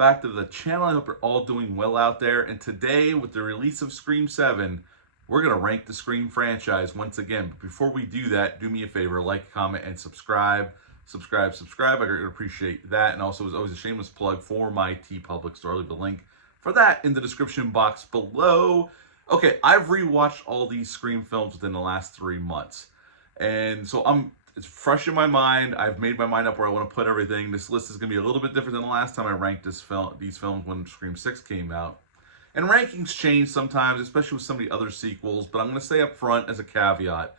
back to the channel. I hope you're all doing well out there. And today, with the release of Scream 7, we're going to rank the Scream franchise once again. But before we do that, do me a favor, like, comment, and subscribe. Subscribe. I really appreciate that. And also, as always, a shameless plug for my TeePublic store. I'll leave the link for that in the description box below. Okay, I've rewatched all these Scream films within the last 3 months. And so it's fresh in my mind. I've made my mind up where I want to put everything. This list is going to be a little bit different than the last time I ranked these films when Scream 6 came out. And rankings change sometimes, especially with some of the other sequels. But I'm going to say up front as a caveat,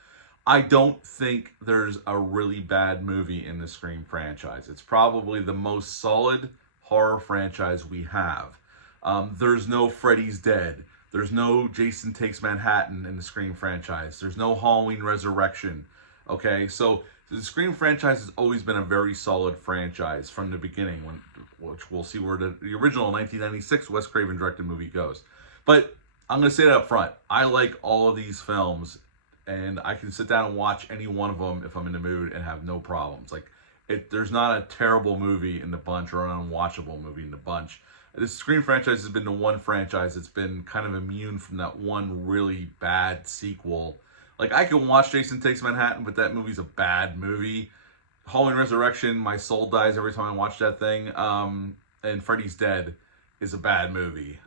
I don't think there's a really bad movie in the Scream franchise. It's probably the most solid horror franchise we have. There's no Freddy's Dead. There's no Jason Takes Manhattan in the Scream franchise. There's no Halloween Resurrection. Okay, so the Scream franchise has always been a very solid franchise from the beginning, which we'll see where the original 1996 Wes Craven directed movie goes. But I'm going to say that up front. I like all of these films, and I can sit down and watch any one of them if I'm in the mood and have no problems. There's not a terrible movie in the bunch or an unwatchable movie in the bunch. This Scream franchise has been the one franchise that's been kind of immune from that one really bad sequel. I can watch Jason Takes Manhattan, but that movie's a bad movie. Halloween Resurrection, my soul dies every time I watch that thing. And Freddy's Dead is a bad movie.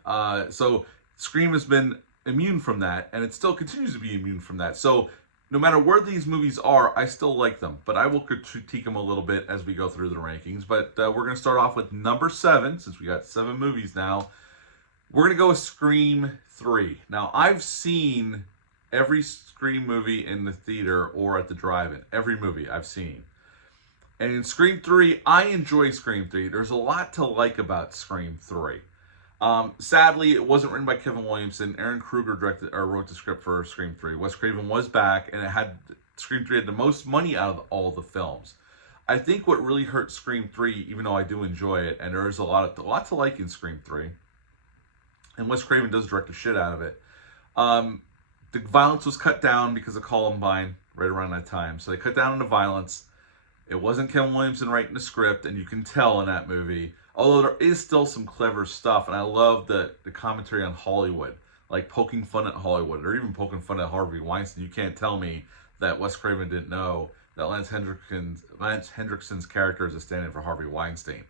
So Scream has been immune from that, and it still continues to be immune from that. So no matter where these movies are, I still like them. But I will critique them a little bit as we go through the rankings. But we're going to start off with number 7, since we got 7 movies now. We're going to go with Scream 3. Now, I've seen every Scream movie in the theater or at the drive-in. Every movie I've seen. And in Scream 3, I enjoy Scream 3. There's a lot to like about Scream 3. Sadly, it wasn't written by Kevin Williamson. Aaron Kruger wrote the script for Scream 3. Wes Craven was back, and Scream 3 had the most money out of all the films. I think what really hurt Scream 3, even though I do enjoy it, and there is a lot to like in Scream 3, and Wes Craven does direct the shit out of it. The violence was cut down because of Columbine right around that time. So they cut down on the violence. It wasn't Kevin Williamson writing the script, and you can tell in that movie. Although there is still some clever stuff, and I love the commentary on Hollywood, like poking fun at Hollywood, or even poking fun at Harvey Weinstein. You can't tell me that Wes Craven didn't know that Lance Henriksen's character is a stand-in for Harvey Weinstein.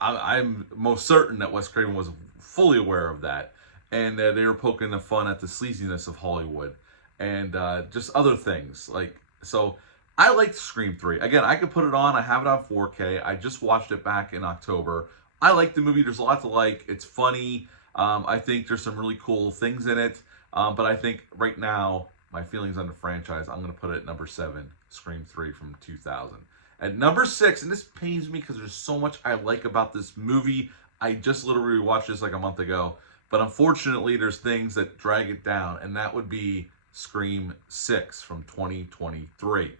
I'm most certain that Wes Craven was fully aware of that. And they were poking the fun at the sleaziness of Hollywood and just other things. So I liked Scream 3. Again, I could put it on. I have it on 4K. I just watched it back in October. I like the movie. There's a lot to like. It's funny. I think there's some really cool things in it. But I think right now, my feelings on the franchise, I'm going to put it at number 7, Scream 3 from 2000. At number 6, and this pains me because there's so much I like about this movie. I just literally watched this like a month ago. But unfortunately, there's things that drag it down, and that would be Scream 6 from 2023.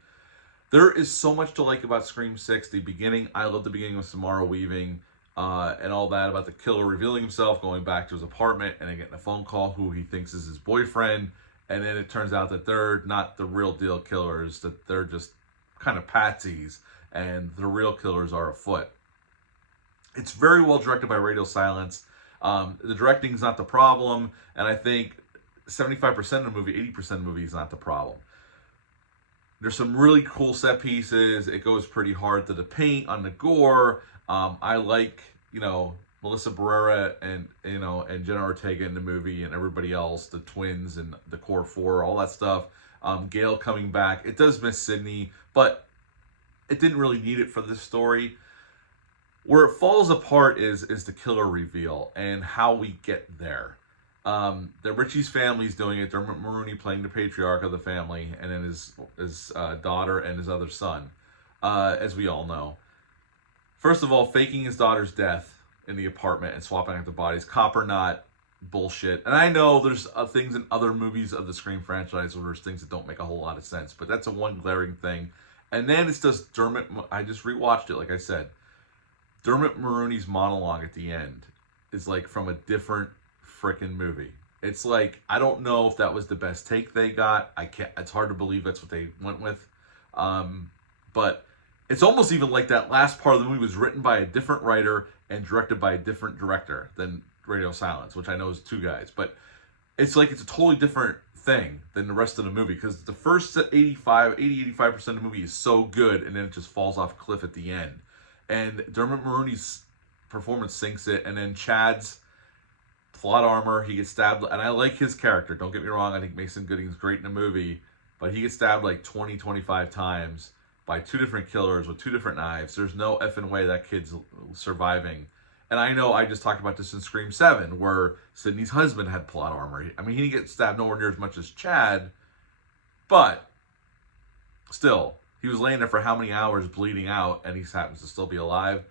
There is so much to like about Scream 6. The beginning, I love the beginning with Samara Weaving and all that about the killer revealing himself, going back to his apartment, and then getting a phone call who he thinks is his boyfriend. And then it turns out that they're not the real deal killers, that they're just kind of patsies, and the real killers are afoot. It's very well directed by Radio Silence. The directing is not the problem, and I think 75% of the movie, 80% of the movie is not the problem. There's some really cool set pieces. It goes pretty hard to the paint on the gore. I like, Melissa Barrera and Jenna Ortega in the movie, and everybody else, the twins and the core 4, all that stuff. Gail coming back. It does miss Sydney, but it didn't really need it for this story. Where it falls apart is the killer reveal and how we get there. The Ritchie's family's doing it. Dermot Mulroney playing the patriarch of the family, and then his daughter and his other son, as we all know. First of all, faking his daughter's death in the apartment and swapping out the bodies. Cop or not, bullshit. And I know there's things in other movies of the Scream franchise where there's things that don't make a whole lot of sense, but that's a one glaring thing. And then it's just Dermot. I just rewatched it, like I said. Dermot Mulroney's monologue at the end is from a different freaking movie. It's I don't know if that was the best take they got. It's hard to believe that's what they went with. But it's almost even like that last part of the movie was written by a different writer and directed by a different director than Radio Silence, which I know is two guys. But it's like it's a totally different thing than the rest of the movie, because the first 85% of the movie is so good, and then it just falls off a cliff at the end. And Dermot Mulroney's performance sinks it, and then Chad's plot armor, he gets stabbed, and I like his character, don't get me wrong, I think Mason Gooding's great in the movie, but he gets stabbed like 20, 25 times by two different killers with two different knives. There's no effing way that kid's surviving. And I know I just talked about this in Scream 7, where Sidney's husband had plot armor. I mean, he didn't get stabbed nowhere near as much as Chad, but still, he was laying there for how many hours bleeding out, and he happens to still be alive.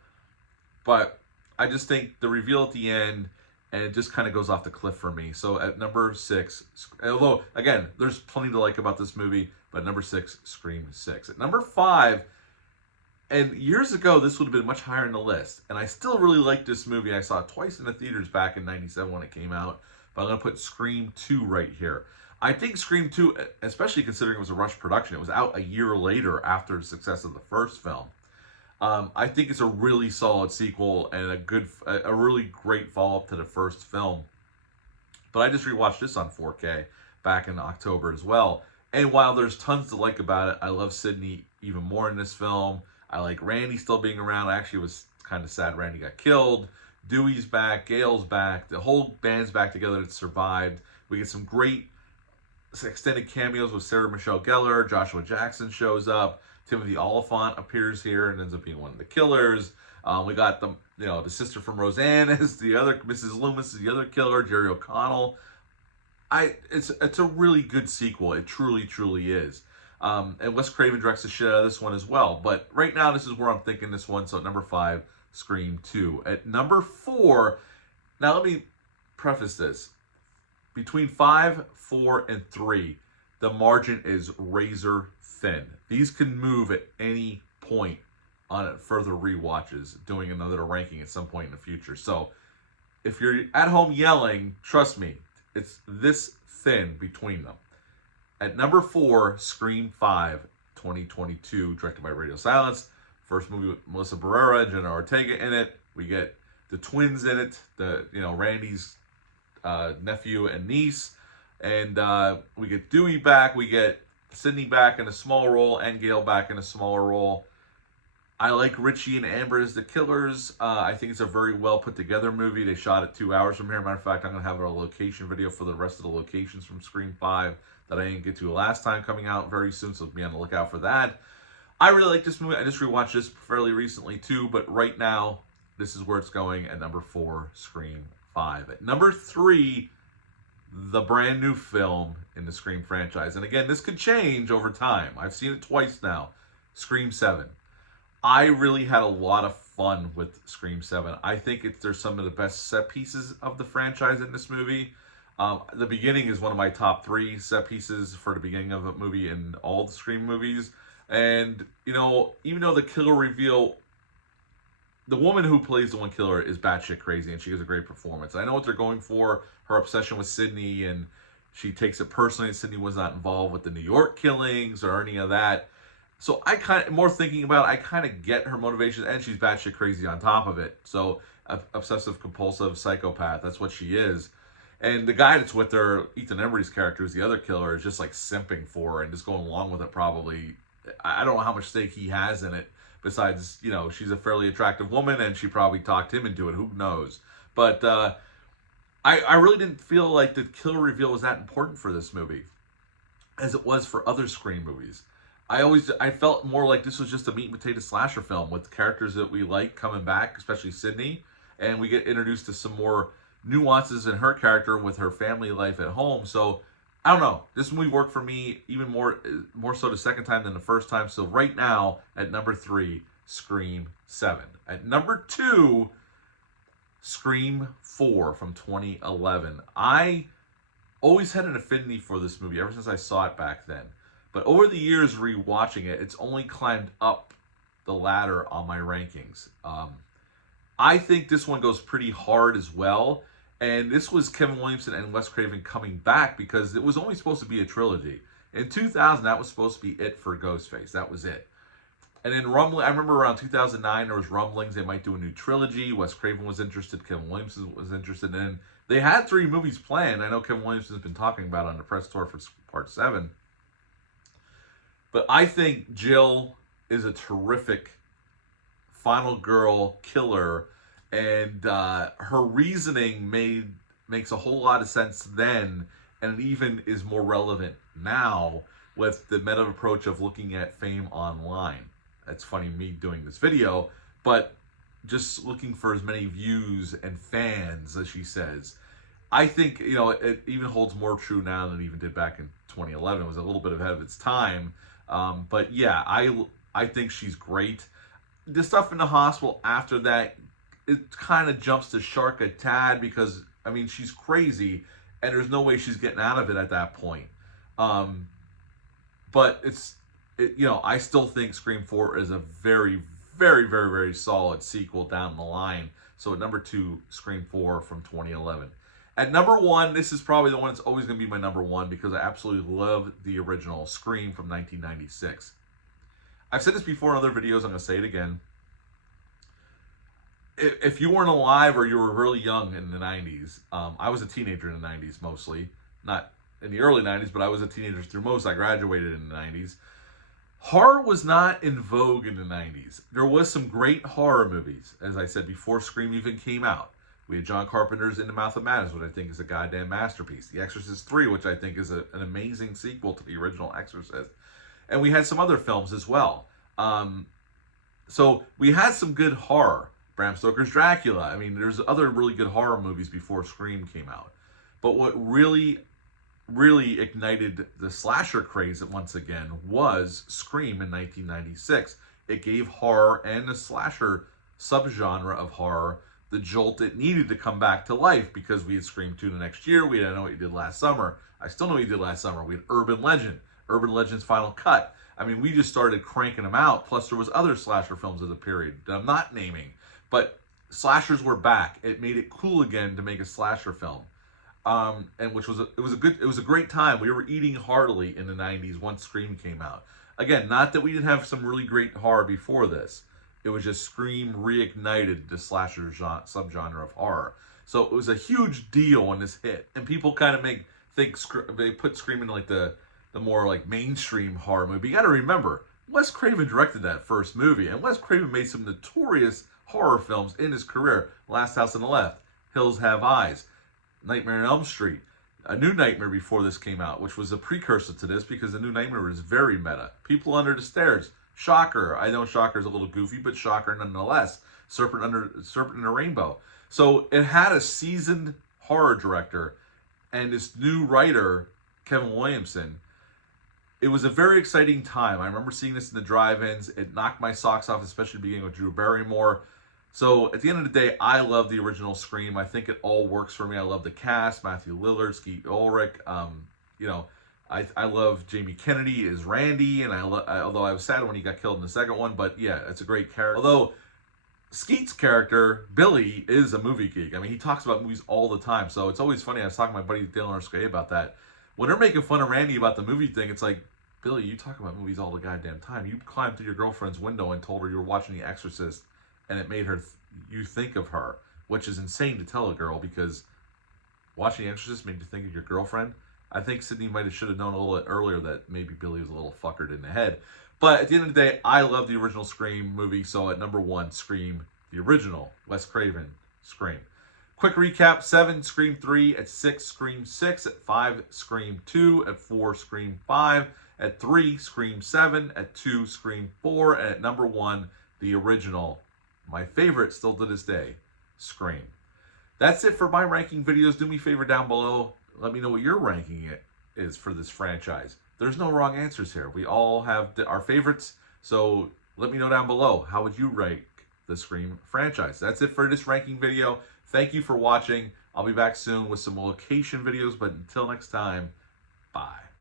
But I just think the reveal at the end, and it just kind of goes off the cliff for me. So at number 6, although, again, there's plenty to like about this movie, but at number 6, Scream 6. At number 5, and years ago, this would have been much higher in the list. And I still really like this movie. I saw it twice in the theaters back in 97 when it came out. But I'm going to put Scream 2 right here. I think Scream 2, especially considering it was a rush production, it was out a year later after the success of the first film. I think it's a really solid sequel and a really great follow-up to the first film. But I just rewatched this on 4K back in October as well. And while there's tons to like about it, I love Sidney even more in this film. I like Randy still being around. I actually was kind of sad Randy got killed. Dewey's back. Gale's back. The whole band's back together that survived. We get some great extended cameos with Sarah Michelle Gellar. Joshua Jackson shows up. Timothy Olyphant appears here and ends up being one of the killers. We got the sister from Roseanne is the other, Mrs. Loomis is the other killer. Jerry O'Connell. It's a really good sequel. It truly, truly is. And Wes Craven directs the shit out of this one as well. But right now, this is where I'm thinking this one. So at number 5, Scream 2. At number 4, now let me preface this. Between 5, 4, and 3, the margin is razor thin. These can move at any point on further rewatches, doing another ranking at some point in the future. So if you're at home yelling, trust me, it's this thin between them. At number 4, Scream 5, 2022, directed by Radio Silence. First movie with Melissa Barrera, Jenna Ortega in it. We get the twins in it, Randy's nephew and niece. And we get Dewey back. We get Sidney back in a small role and Gale back in a smaller role. I like Richie and Amber as the killers. I think it's a very well put together movie. They shot it 2 hours from here. Matter of fact, I'm going to have a location video for the rest of the locations from Scream 5 that I didn't get to last time coming out very soon, so be on the lookout for that. I really like this movie. I just rewatched this fairly recently too, but right now, this is where it's going at number 4, Scream 5. At number 3, the brand new film in the Scream franchise. And again, this could change over time. I've seen it twice now. Scream 7. I really had a lot of fun with Scream 7. I think there's some of the best set pieces of the franchise in this movie. The beginning is one of my top 3 set pieces for the beginning of a movie in all the Scream movies. And, even though the killer reveal, the woman who plays the one killer is batshit crazy and she gives a great performance. I know what they're going for, her obsession with Sidney, and she takes it personally. Sidney was not involved with the New York killings or any of that. So I kind of, more thinking about it, I kind of get her motivation, and she's batshit crazy on top of it. So obsessive compulsive psychopath, that's what she is. And the guy that's with her, Ethan Embry's character, who's the other killer, is just like simping for her and just going along with it probably. I don't know how much stake he has in it. Besides, she's a fairly attractive woman and she probably talked him into it. Who knows? But I really didn't feel like the killer reveal was that important for this movie as it was for other Scream movies. I felt more like this was just a meat and potato slasher film with characters that we like coming back, especially Sidney. And we get introduced to some more nuances in her character with her family life at home. So I don't know. This movie worked for me even more so the second time than the first time. So right now, at number 3, Scream 7. At number 2, Scream 4 from 2011. I always had an affinity for this movie ever since I saw it back then. But over the years rewatching it, it's only climbed up the ladder on my rankings. I think this one goes pretty hard as well. And this was Kevin Williamson and Wes Craven coming back because it was only supposed to be a trilogy. In 2000, that was supposed to be it for Ghostface. That was it. And then rumbling, I remember around 2009 there was rumblings they might do a new trilogy. Wes Craven was interested, Kevin Williamson was interested in. They had 3 movies planned. I know Kevin Williamson's been talking about it on the press tour for Part 7. But I think Jill is a terrific final girl killer, and her reasoning makes a whole lot of sense then, and it even is more relevant now with the meta approach of looking at fame online. It's funny me doing this video, but just looking for as many views and fans, as she says. I think, you know, it even holds more true now than it even did back in 2011. It was a little bit ahead of its time. But yeah, I think she's great. The stuff in the hospital after that, it kind of jumps the shark a tad because, I mean, she's crazy and there's no way she's getting out of it at that point. But you know, I still think Scream 4 is a very, very, very, very solid sequel down the line. So at number 2, Scream 4 from 2011. At number 1, this is probably the one that's always going to be my number 1 because I absolutely love the original Scream from 1996. I've said this before in other videos, I'm going to say it again. If you weren't alive or you were really young in the 90s, I was a teenager in the 90s mostly. Not in the early 90s, but I was a teenager through most. I graduated in the 90s. Horror was not in vogue in the 90s. There was some great horror movies, as I said, before Scream even came out. We had John Carpenter's In the Mouth of Madness, which I think is a goddamn masterpiece. The Exorcist 3, which I think is an amazing sequel to the original Exorcist. And we had some other films as well. So we had some good horror. Bram Stoker's Dracula. I mean, there's other really good horror movies before Scream came out. But what really ignited the slasher craze once again was Scream in 1996. It gave horror and the slasher subgenre of horror the jolt it needed to come back to life because we had Scream 2 the next year. We had I Know What You Did Last Summer. I still know what you did last summer. We had Urban Legend, Urban Legend's Final Cut. I mean, we just started cranking them out. Plus, there was other slasher films of the period that I'm not naming. But slashers were back. It made it cool again to make a slasher film. And which was it was a great time. We were eating heartily in the 90s once Scream came out. Again, not that we didn't have some really great horror before this. It was just Scream reignited the slasher subgenre of horror. So it was a huge deal when this hit. And people kind of they put Scream in like the more like mainstream horror movie. You got to remember, Wes Craven directed that first movie, and Wes Craven made some notorious horror films in his career. Last House on the Left, Hills Have Eyes, Nightmare on Elm Street, A New Nightmare before this came out, which was a precursor to this because The New Nightmare was very meta. People Under the Stairs, Shocker. I know Shocker's a little goofy, but Shocker nonetheless. Serpent in a Rainbow. So it had a seasoned horror director and this new writer, Kevin Williamson. It was a very exciting time. I remember seeing this in the drive-ins. It knocked my socks off, especially beginning with Drew Barrymore. So at the end of the day, I love the original Scream. I think it all works for me. I love the cast, Matthew Lillard, Skeet Ulrich. You know, I love Jamie Kennedy as Randy, and although I was sad when he got killed in the second one, but yeah, it's a great character. Although Skeet's character, Billy, is a movie geek. I mean, he talks about movies all the time, so it's always funny. I was talking to my buddy Dale Erskine about that. When they're making fun of Randy about the movie thing, it's like, Billy, you talk about movies all the goddamn time. You climbed through your girlfriend's window and told her you were watching The Exorcist, and it made you think of her, which is insane to tell a girl because watching The Exorcist made you think of your girlfriend. I think Sydney should have known a little bit earlier that maybe Billy was a little fuckered in the head. But at the end of the day, I love the original Scream movie. So at number 1, Scream, the original, Wes Craven, Scream. Quick recap: 7, Scream 3. At 6, Scream 6. At 5, Scream 2. At 4, Scream 5. At 3, Scream 7. At 2, Scream 4. And at number 1, the original, my favorite still to this day, Scream. That's it for my ranking videos. Do me a favor down below. Let me know what your ranking is for this franchise. There's no wrong answers here. We all have our favorites. So let me know down below. How would you rank the Scream franchise? That's it for this ranking video. Thank you for watching. I'll be back soon with some location videos. But until next time, bye.